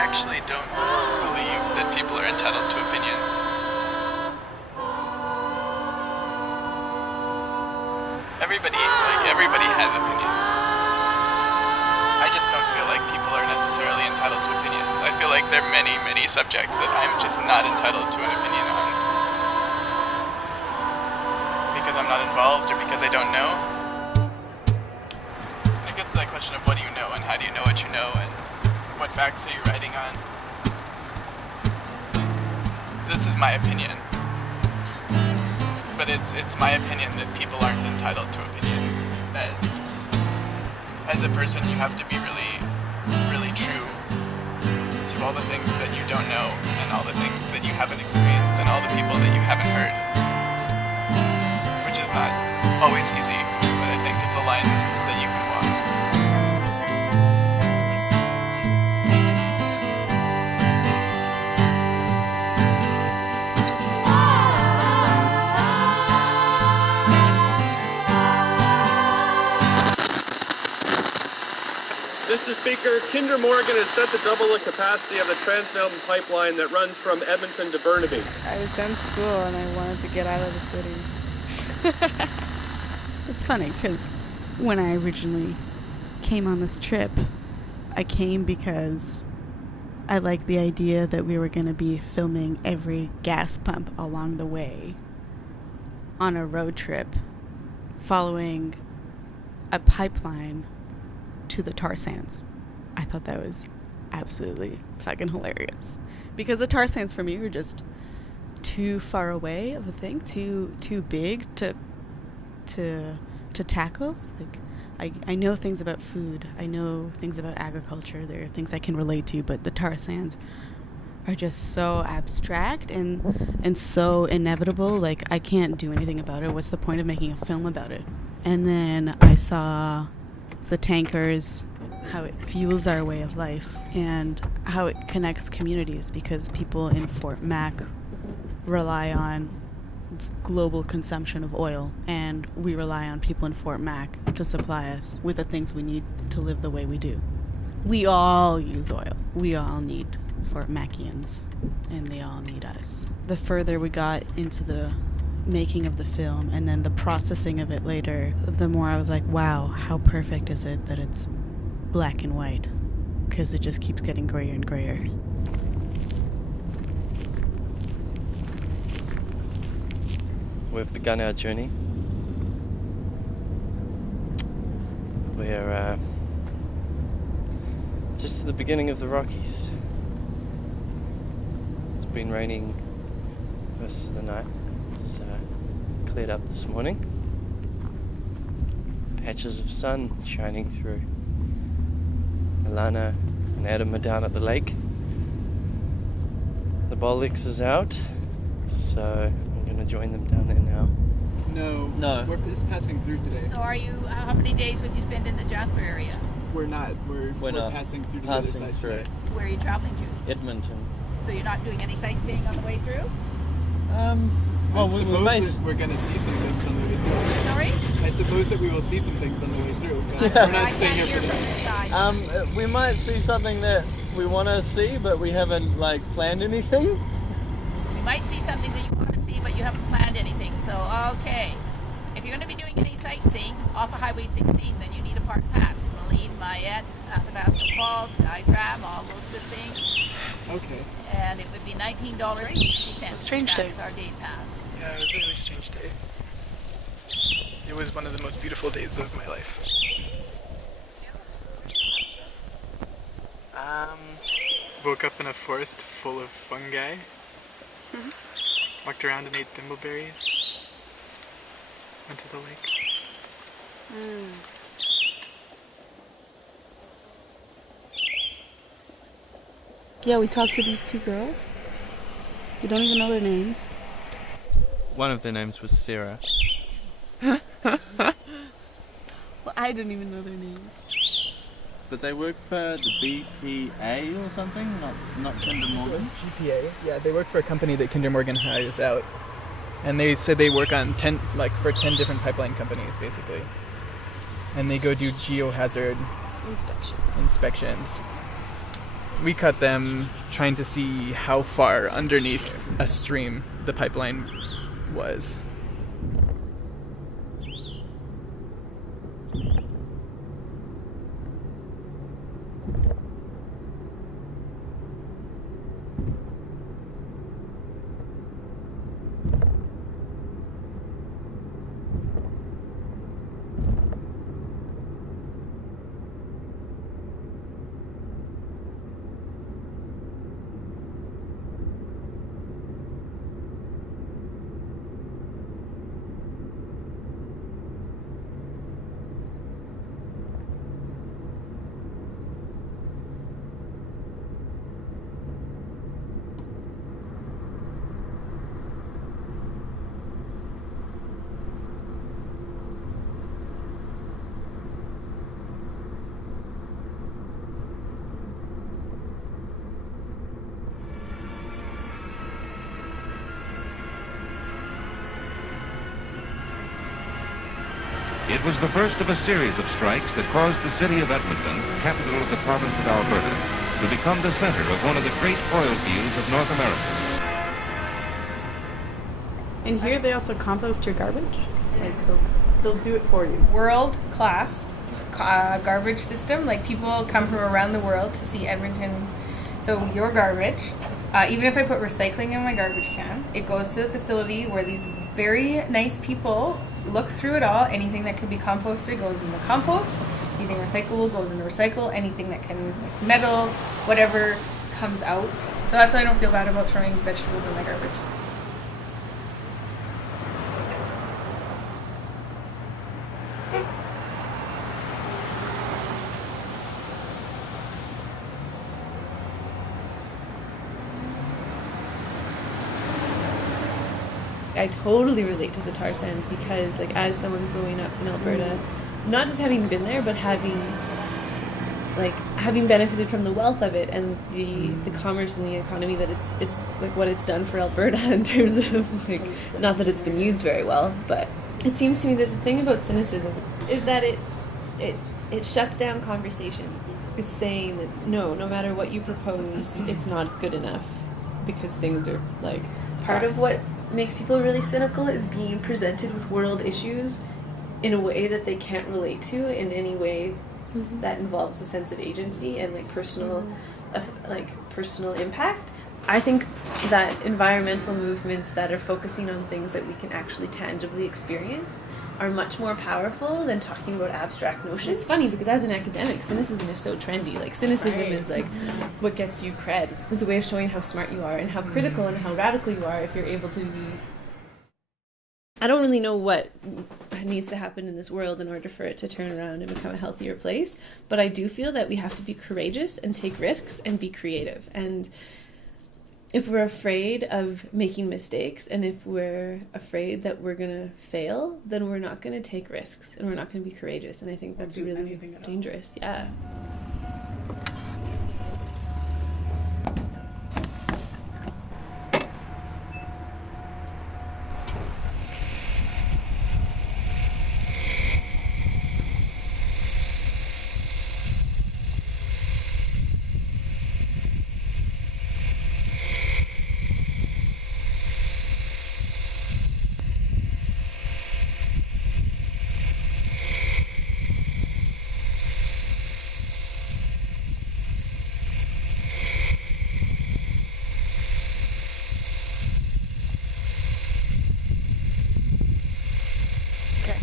actually don't believe that people are entitled to opinions. Everybody has opinions. I just don't feel like people are necessarily entitled to opinions. I feel like there are many, many subjects that I'm just not entitled to an opinion on. Because I'm not involved or because I don't know. It gets to that question of what do you know and how do you know what you know and what facts are you writing on. This is my opinion. But it's my opinion that people aren't entitled to opinions. That as a person you have to be really, really true to all the things that you don't know and all the things that you haven't experienced and all the people that you haven't heard. Which is not always easy, but I think it's a line that you can walk. Mr. Speaker, Kinder Morgan is set to double the capacity of the Transmountain Pipeline that runs from Edmonton to Burnaby. I was done school and I wanted to get out of the city. It's funny because when I originally came on this trip, I came because I liked the idea that we were going to be filming every gas pump along the way on a road trip following a pipeline to the tar sands. I thought that was absolutely fucking hilarious because the tar sands for me were just too far away of a thing, too big to tackle. Like I know things about food, I know things about agriculture, there are things I can relate to, but the tar sands are just so abstract and so inevitable. Like I can't do anything about it. What's the point of making a film about it? And then I saw the tankers, how it fuels our way of life and how it connects communities because people in Fort Mac rely on global consumption of oil and we rely on people in Fort Mac to supply us with the things we need to live the way we do. We all use oil. We all need Fort Macians and they all need us. The further we got into the making of the film and then the processing of it later, the more I was like, wow, how perfect is it that it's black and white, because it just keeps getting grayer and grayer. We've begun our journey. We're just at the beginning of the Rockies. It's been raining most of the night. It's cleared up this morning. Patches of sun shining through. Alana and Adam are down at the lake. The Bolix is out, so I'm going to join them down there now. No. We're just passing through today. So are you, how many days would you spend in the Jasper area? We're not. We're not passing through to the other side today. Where are you traveling to? Edmonton. So you're not doing any sightseeing on the way through? Well, I suppose we're going to see some things on the way through. Sorry? I suppose that we will see some things on the way through. But we're not staying here for from this side. We might see something that we want to see, but we haven't planned anything. You might see something that you want to see, but you haven't planned anything. So, okay. If you're going to be doing any sightseeing off of Highway 16, then you need a park pass. Moline, Mayette, Athabasca Falls, Skytram, all those good things. Okay. And it would be $19.60. A strange day. That's our day pass. Yeah, it was a really strange day. It was one of the most beautiful days of my life. Woke up in a forest full of fungi. Walked around and ate thimbleberries. Went to the lake. Yeah, we talked to these two girls. We don't even know their names. One of their names was Sarah. Well, I didn't even know their names. But they work for the BPA or something, not Kinder Morgan. GPA. Yeah, they work for a company that Kinder Morgan hires out. And they said they work on 10 different pipeline companies, basically. And they go do geohazard inspections. we cut them trying to see how far underneath a stream the pipeline was. It was the first of a series of strikes that caused the city of Edmonton, capital of the province of Alberta, to become the center of one of the great oil fields of North America. And here they also compost your garbage. Like they'll do it for you. World class garbage system. Like people come from around the world to see Edmonton. So your garbage, even if I put recycling in my garbage can, it goes to the facility where these very nice people look through it all. Anything that can be composted goes in the compost. Anything recyclable goes in the recycle. Anything that can, like metal, whatever, comes out. So that's why I don't feel bad about throwing vegetables in my garbage. I totally relate to the tar sands because, like, as someone growing up in Alberta, not just having been there, but having benefited from the wealth of it and the commerce and the economy that it's like what it's done for Alberta in terms of, like, not that it's been used very well, but it seems to me that the thing about cynicism is that it shuts down conversation. It's saying that no matter what you propose, it's not good enough because things are like part of what makes people really cynical is being presented with world issues in a way that they can't relate to in any way that involves a sense of agency and like personal impact. I think that environmental movements that are focusing on things that we can actually tangibly experience are much more powerful than talking about abstract notions. It's funny because as an academic, cynicism is so trendy. Like cynicism is like what gets you cred. It's a way of showing how smart you are and how critical and how radical you are if you're able to be. I don't really know what needs to happen in this world in order for it to turn around and become a healthier place, but I do feel that we have to be courageous and take risks and be creative. And if we're afraid of making mistakes and if we're afraid that we're going to fail, then we're not going to take risks and we're not going to be courageous. And I think that's really dangerous. Yeah. Okay.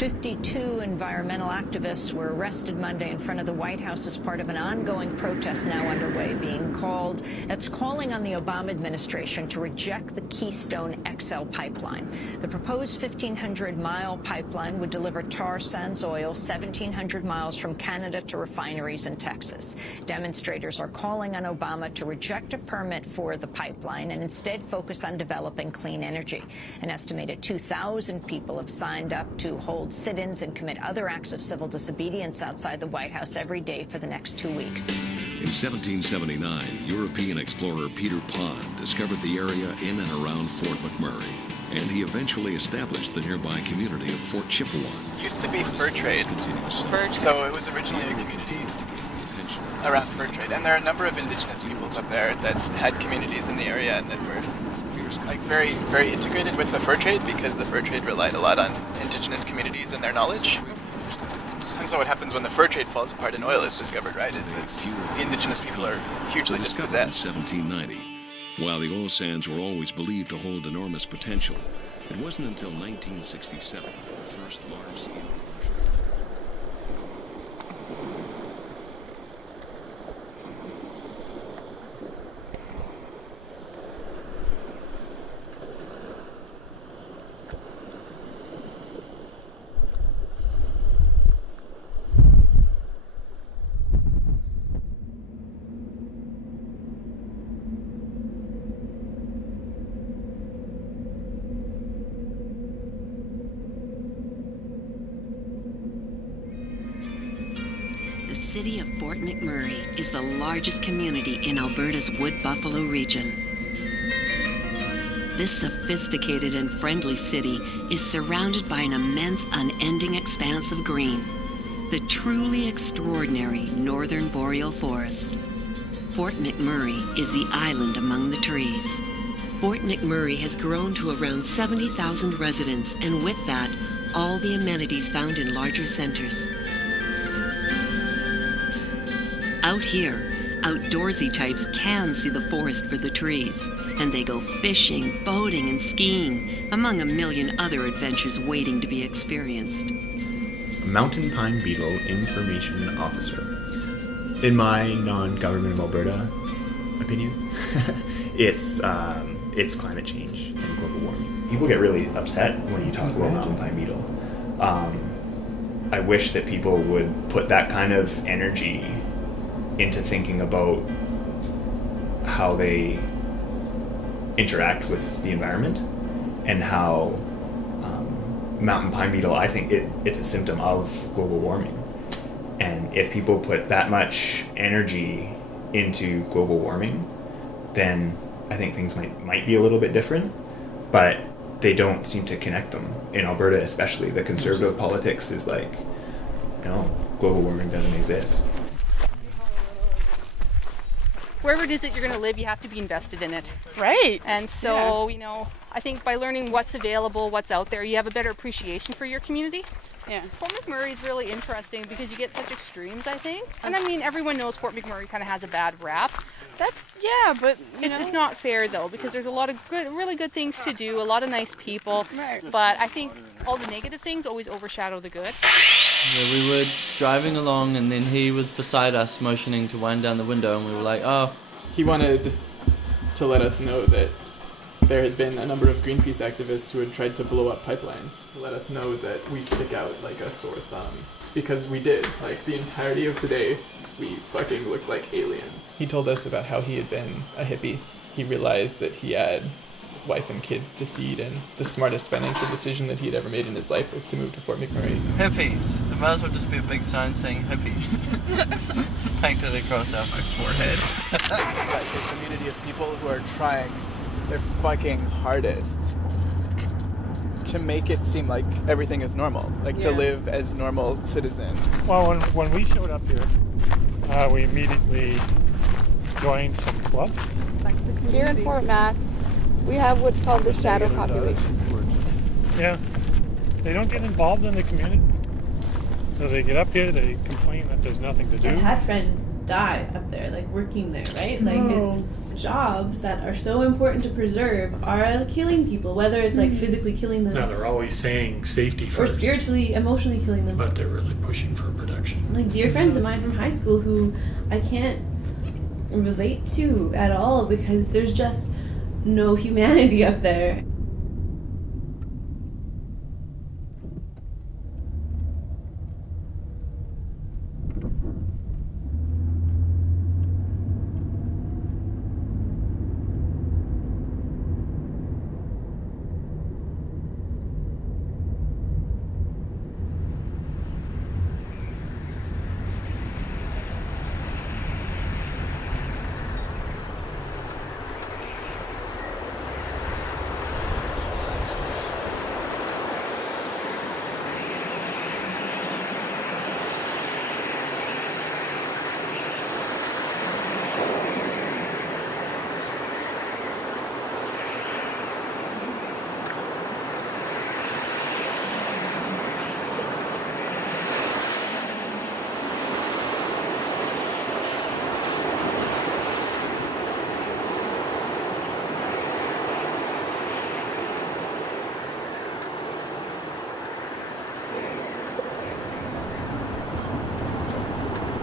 52 environmental activists were arrested Monday in front of the White House as part of an ongoing protest now underway that's calling on the Obama administration to reject the Keystone XL pipeline. The proposed 1,500-mile pipeline would deliver tar sands oil 1,700 miles from Canada to refineries in Texas. Demonstrators are calling on Obama to reject a permit for the pipeline and instead focus on developing clean energy. An estimated 2,000 people have signed up to hold sit-ins and commit other acts of civil disobedience outside the White House every day for the next 2 weeks. In 1779, European explorer Peter Pond discovered the area in and around Fort McMurray, and he eventually established the nearby community of Fort Chippewa. Used to be fur trade. So it was originally a community. Continues to be the intention around fur trade. And there are a number of indigenous peoples up there that had communities in the area and that were like very, very integrated with the fur trade because the fur trade relied a lot on indigenous communities and their knowledge. And so what happens when the fur trade falls apart and oil is discovered, right, is that the indigenous people are hugely dispossessed. In 1790. While the oil sands were always believed to hold enormous potential, it wasn't until 1967 that the first large-scale The city of Fort McMurray is the largest community in Alberta's Wood Buffalo region. This sophisticated and friendly city is surrounded by an immense, unending expanse of green, the truly extraordinary northern boreal forest. Fort McMurray is the island among the trees. Fort McMurray has grown to around 70,000 residents, and with that, all the amenities found in larger centers. Out here, outdoorsy types can see the forest for the trees, and they go fishing, boating, and skiing, among a million other adventures waiting to be experienced. Mountain Pine Beetle Information Officer. In my non-government of Alberta opinion, it's climate change and global warming. People get really upset when you talk about mountain pine beetle. I wish that people would put that kind of energy into thinking about how they interact with the environment and how mountain pine beetle, I think it's a symptom of global warming. And if people put that much energy into global warming, then I think things might be a little bit different, but they don't seem to connect them. In Alberta especially, the conservative politics is like, no, global warming doesn't exist. Wherever it is that you're going to live, you have to be invested in it. Right. And so, you know, I think by learning what's available, what's out there, you have a better appreciation for your community. Yeah. Fort McMurray is really interesting because you get such extremes, I think. And I mean, everyone knows Fort McMurray kind of has a bad rap. But it's not fair though, because there's a lot of really good things to do, a lot of nice people. Right. But I think all the negative things always overshadow the good. Yeah, we were driving along and then he was beside us motioning to wind down the window and we were like, oh. He wanted to let us know that there had been a number of Greenpeace activists who had tried to blow up pipelines, to let us know that we stick out like a sore thumb. Because we did. Like, the entirety of today, we fucking looked like aliens. He told us about how he had been a hippie. He realized that he had wife and kids to feed, and the smartest financial decision that he had ever made in his life was to move to Fort McMurray. Hippies. It might as well just be a big sign saying hippies. Painted across our forehead. Like a community of people who are trying their fucking hardest to make it seem like everything is normal, like to live as normal citizens. Well, when we showed up here, we immediately joined some clubs. Here in Fort Mac, we have what's called the shadow population. Yeah, they don't get involved in the community. So they get up here, they complain that there's nothing to do. I've had friends die up there, like working there, right? Like it's jobs that are so important to preserve are killing people, whether it's like physically killing them. No, they're always saying safety Or first. spiritually, emotionally killing them. But they're really pushing for production. Like dear friends of mine from high school who I can't relate to at all because there's just no humanity up there.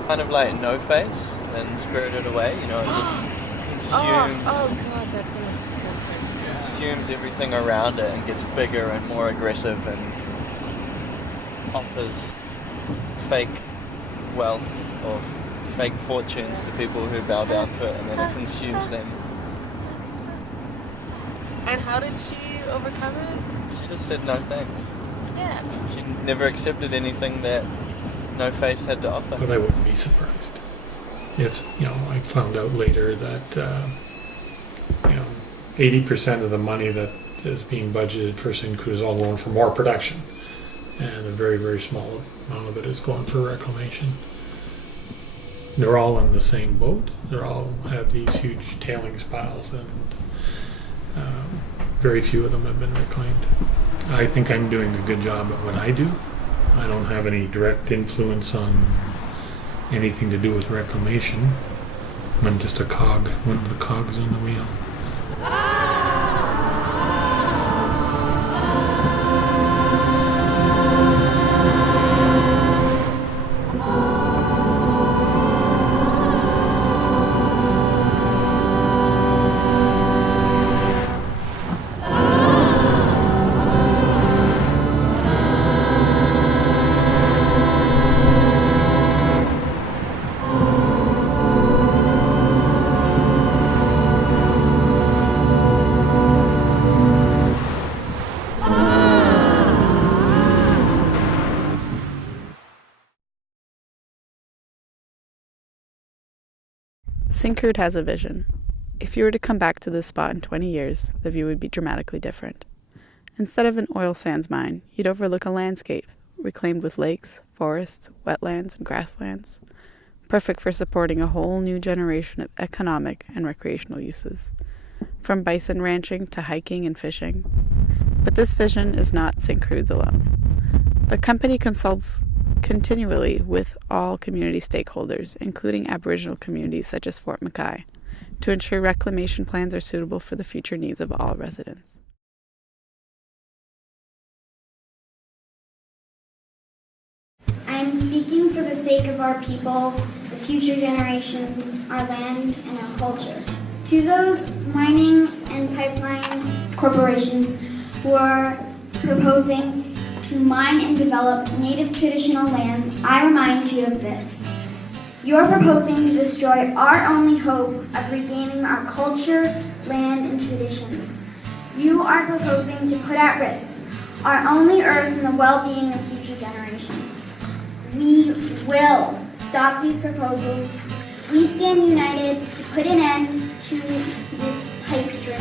kind of like No Face and Spirited Away, you know, it just consumes. Oh god, that thing was disgusting. Consumes everything around it and gets bigger and more aggressive and offers fake wealth or fake fortunes to people who bow down to it, and then it consumes them. And how did she overcome it? She just said no thanks. Yeah. She never accepted anything that No Face had to offer. But I wouldn't be surprised if, I found out later that, 80% of the money that is being budgeted for Syncrude is all going for more production. And a very, very small amount of it is going for reclamation. They're all in the same boat. They all have these huge tailings piles, and very few of them have been reclaimed. I think I'm doing a good job at what I do. I don't have any direct influence on anything to do with reclamation. I'm just a cog, one of the cogs on the wheel. Syncrude has a vision. If you were to come back to this spot in 20 years, the view would be dramatically different. Instead of an oil sands mine, you'd overlook a landscape, reclaimed with lakes, forests, wetlands, and grasslands, perfect for supporting a whole new generation of economic and recreational uses, from bison ranching to hiking and fishing. But this vision is not Syncrude's alone. The company consults continually with all community stakeholders, including Aboriginal communities such as Fort McKay, to ensure reclamation plans are suitable for the future needs of all residents. I am speaking for the sake of our people, the future generations, our land, and our culture. To those mining and pipeline corporations who are proposing to mine and develop native traditional lands, I remind you of this. You're proposing to destroy our only hope of regaining our culture, land, and traditions. You are proposing to put at risk our only earth and the well-being of future generations. We will stop these proposals. We stand united to put an end to this pipe dream.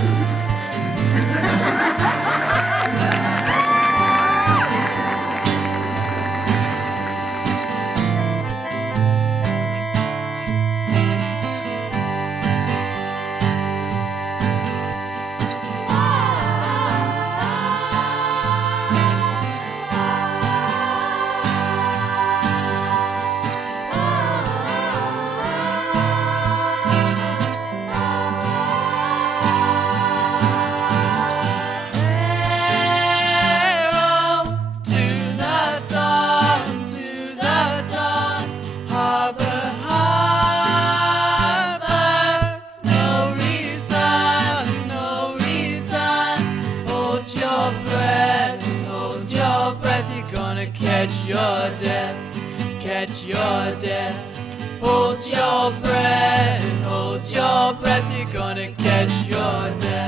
Catch your death. Hold your breath, hold your breath, you're gonna catch your death.